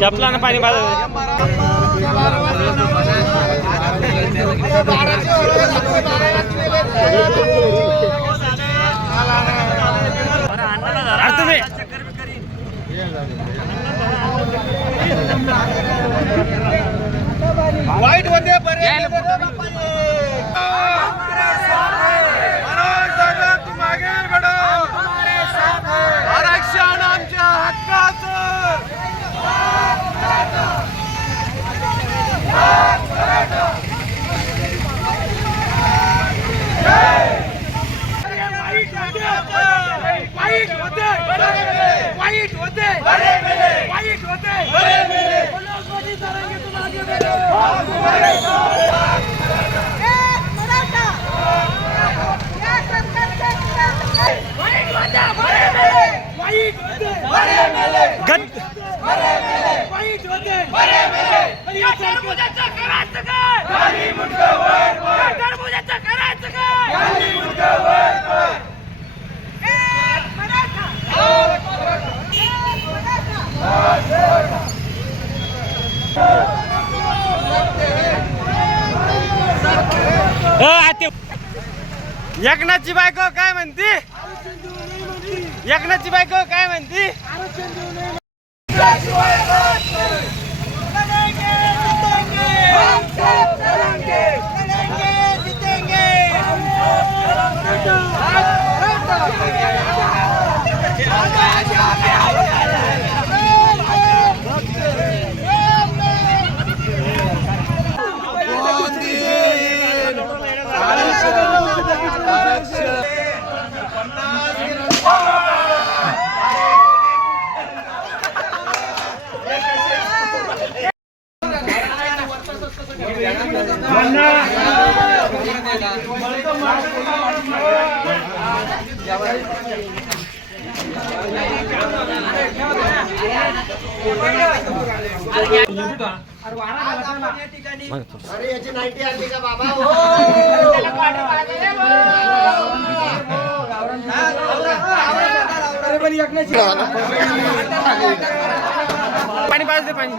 चपला ना पाणी पाजत बाराशे वर्ष झाले, बारा वाजलेले अरे तुम्ही वाईट होते बरे गेले रे बापा हे. मनोज दादा, तुम आगे बढ़ो. आरक्षण आमच्या हक्काचं वाईट होते वाईट होते वाईट होते मनोज मोदी सरांगे तुम आगे बढ़ो. एक मराठा या सरकारच्या विरोधात वाईट होते गद वाईट होते या टरबुजाचं करायचं काय या टरबुजाचं करायचं काय एक मराठा एक मराठा ते एकनाथची बायको काय म्हणती? एकनाथची बायको काय म्हणती? अरे याची नाईन्टी आणली का बाबा हो पाणी पाजते पाणी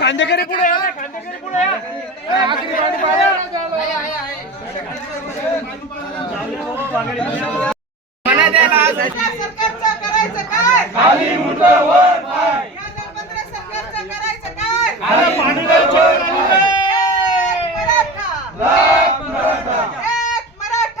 खांदेकरी पुढे सरकारचं करायचं काय? काय एक मराठा एक मराठा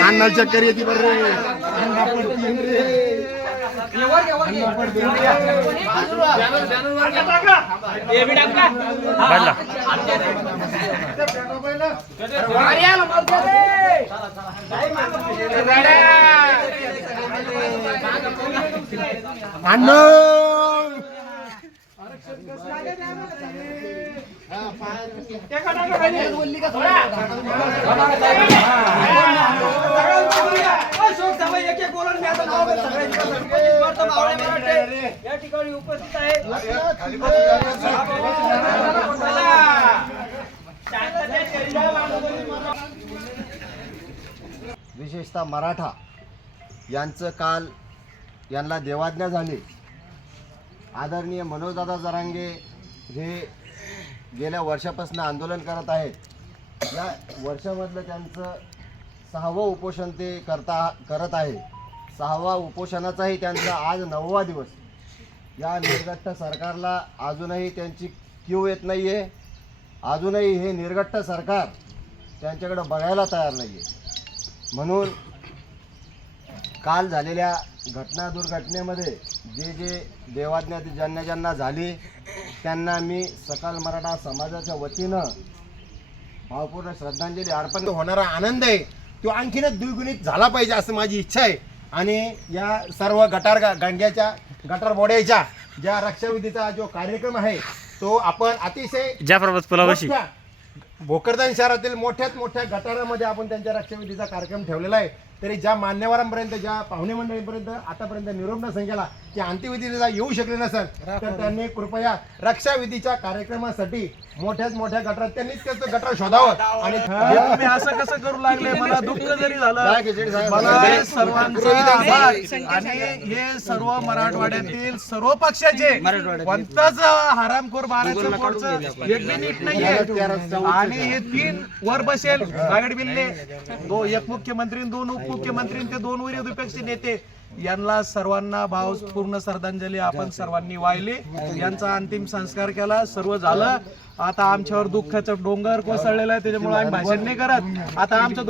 अन्नाला चक्कर येते बरं रे. अन्ना या ठिकाणी उपस्थित विशेषतः मराठा यांचं काल यांना देवाज्ञा झाली. आदरणीय मनोजदादा जरांगे हे गेल्या वर्षापासून आंदोलन करत आहेत. या वर्षामधलं त्यांचं सहावं उपोषण ते करता करत आहे. सहावा उपोषणाचाही त्यांचा आज नववा दिवस. या निर्गट्ट सरकारला अजूनही त्यांची क्यू येत नाही आहे अजूनही हे निर्गट्ट सरकार त्यांच्याकडं बघायला तयार नाही आहे म्हणून काल झालेल्या घटना दुर्घटनेमध्ये जे जे देवाज्ञा ज्यांना ज्यांना झाली त्यांना मी सकाळ मराठा समाजाच्या वतीनं भावपूर्ण श्रद्धांजली अर्पण होणारा आनंद आहे तो आणखीनच द्विगुणित झाला पाहिजे असं माझी इच्छा आहे. आणि या सर्व गटार गांग्याच्या गटार बोड्याच्या ज्या रक्षाविधीचा जो कार्यक्रम आहे तो आपण अतिशय मोठ्या भोकरदान शहरातील मोठ्यात मोठ्या गटारामध्ये आपण त्यांच्या रक्षाविधीचा कार्यक्रम ठेवलेला आहे. तरी ज्या मान्यवरांपर्यंत ज्या पाहुणे मंडळीपर्यंत आतापर्यंत निरोप न संख्याला ते अंत्यविधीला येऊ शकले नसेल तर त्यांनी कृपया रक्षाविधीच्या कार्यक्रमासाठी मोठ्यात मोठ्या गटारात त्यांनीच त्याचं गटार शोधावं. आणि तुम्ही असं कसं करू लागले? मला दुःख जरी झालं? मला सर्वांचा आभार. आणि हे सर्व मराठवाड्यातील सर्व पक्षाचे कोणताच हरामखोर बाराचं पोटचं एक बी नीट नाहीये. आणि हे तीन वर बसेल बागड बिल्ले दो एक मुख्यमंत्री दोन उपमुख्यमंत्री मुख्यमंत्री ते दोन विरोधी पक्ष नेते यांना सर्वांना भाव पूर्ण श्रद्धांजली आपण सर्वांनी वाहिली. यांचा अंतिम संस्कार केला सर्व झालं. आता आमच्यावर दुःखाचं डोंगर कोसळलेलं आहे त्याच्यामुळे आम्ही भाषण नाही करत. आता आमच्या